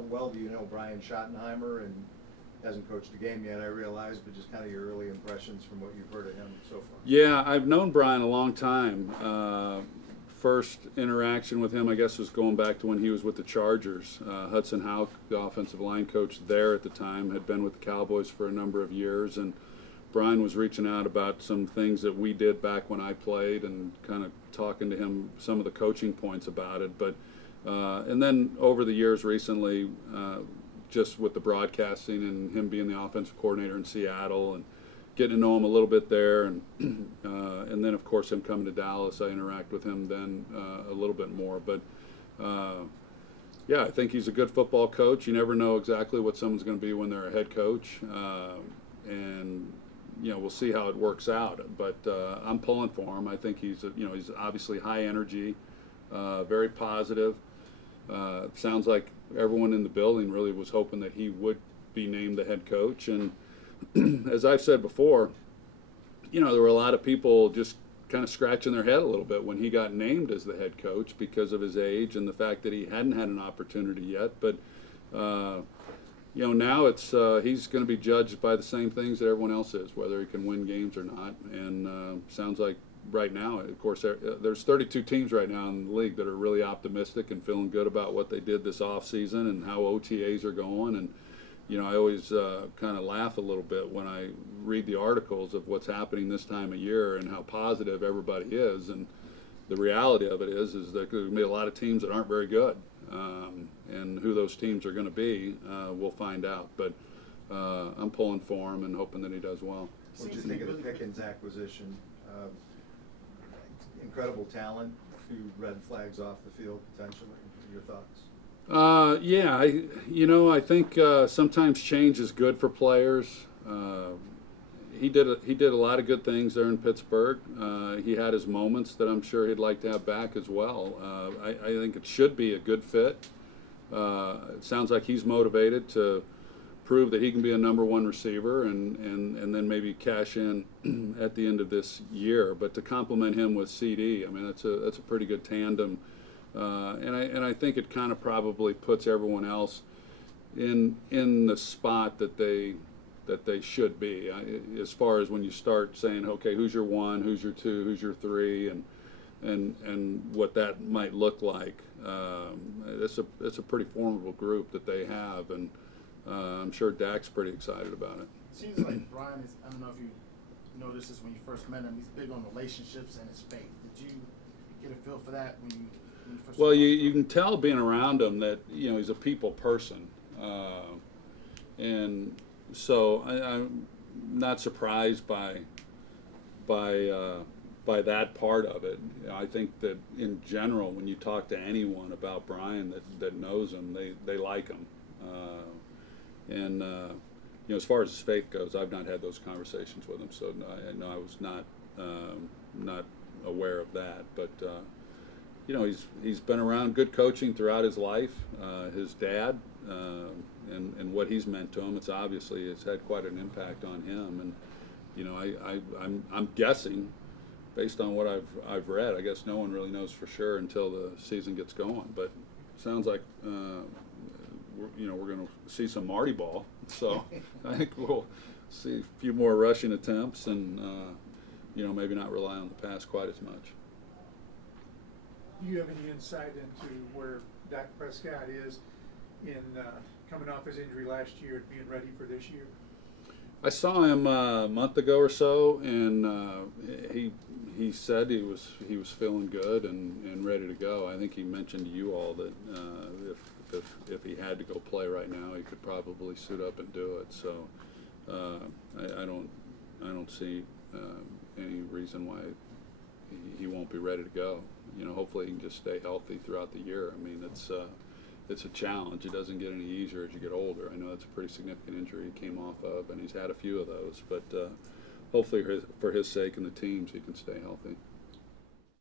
how well do you know Brian Schottenheimer? And hasn't coached a game yet, I realize, but just kind of your early impressions from what you've heard of him so far. Yeah, I've known Brian a long time. First interaction with him, I guess, was going back to when he was with the Chargers. Hudson Houck, the offensive line coach there at the time, had been with the Cowboys for a number of years, and Brian was reaching out about some things that we did back when I played and kind of talking to him some of the coaching points about it. But and then over the years recently, just with the broadcasting and him being the offensive coordinator in Seattle and getting to know him a little bit there, and then of course him coming to Dallas, I interact with him then a little bit more. But yeah, I think he's a good football coach. You never know exactly what someone's going to be when they're a head coach, and we'll see how it works out. But I'm pulling for him. I think he's obviously high energy, very positive. Sounds like everyone in the building really was hoping that he would be named the head coach. And as I've said before, there were a lot of people just kind of scratching their head a little bit when he got named as the head coach because of his age and the fact that he hadn't had an opportunity yet. But now it's he's going to be judged by the same things that everyone else is, whether he can win games or not. And sounds like right now, of course, there's 32 teams right now in the league that are really optimistic and feeling good about what they did this offseason and how OTAs are going. And I always kind of laugh a little bit when I read the articles of what's happening this time of year and how positive everybody is. And the reality of it is that there's going to be a lot of teams that aren't very good. And who those teams are going to be, we'll find out. But I'm pulling for him and hoping that he does well. What did you think of the Pickens acquisition? Incredible talent, a few red flags off the field potentially. Your thoughts? Yeah, I think sometimes change is good for players. He did a lot of good things there in Pittsburgh. He had his moments that I'm sure he'd like to have back as well. I think it should be a good fit. It sounds like he's motivated to prove that he can be a number one receiver and then maybe cash in at the end of this year. But to complement him with CD, I mean, that's a pretty good tandem. And I think it kind of probably puts everyone else in the spot that they should be, as far as when you start saying, okay, who's your one, who's your two, who's your three, and what that might look like. It's a pretty formidable group that they have, and I'm sure Dak's pretty excited about it. It seems like Brian is, I don't know if you noticed this when you first met him, he's big on relationships and his faith. Did you get a feel for that when you first Well, you can tell being around him that he's a people person, and so I'm not surprised by that part of it. I think that in general, when you talk to anyone about Brian that knows him, they like him. And as far as his faith goes, I've not had those conversations with him, so I was not aware of that. But he's been around good coaching throughout his life. His dad and what he's meant to him, it's had quite an impact on him. And I'm guessing, based on what I've read, I guess no one really knows for sure until the season gets going. But it sounds like we're going to see some Marty ball. So I think we'll see a few more rushing attempts and maybe not rely on the pass quite as much. Do you have any insight into where Dak Prescott is in coming off his injury last year and being ready for this year? I saw him a month ago or so, and he said he was feeling good and ready to go. I think he mentioned to you all that if he had to go play right now, he could probably suit up and do it. So I don't see any reason why he won't be ready to go. Hopefully he can just stay healthy throughout the year. I mean, it's a challenge. It doesn't get any easier as you get older. I know it's a pretty significant injury he came off of, and he's had a few of those. But hopefully for his sake and the team's, he can stay healthy.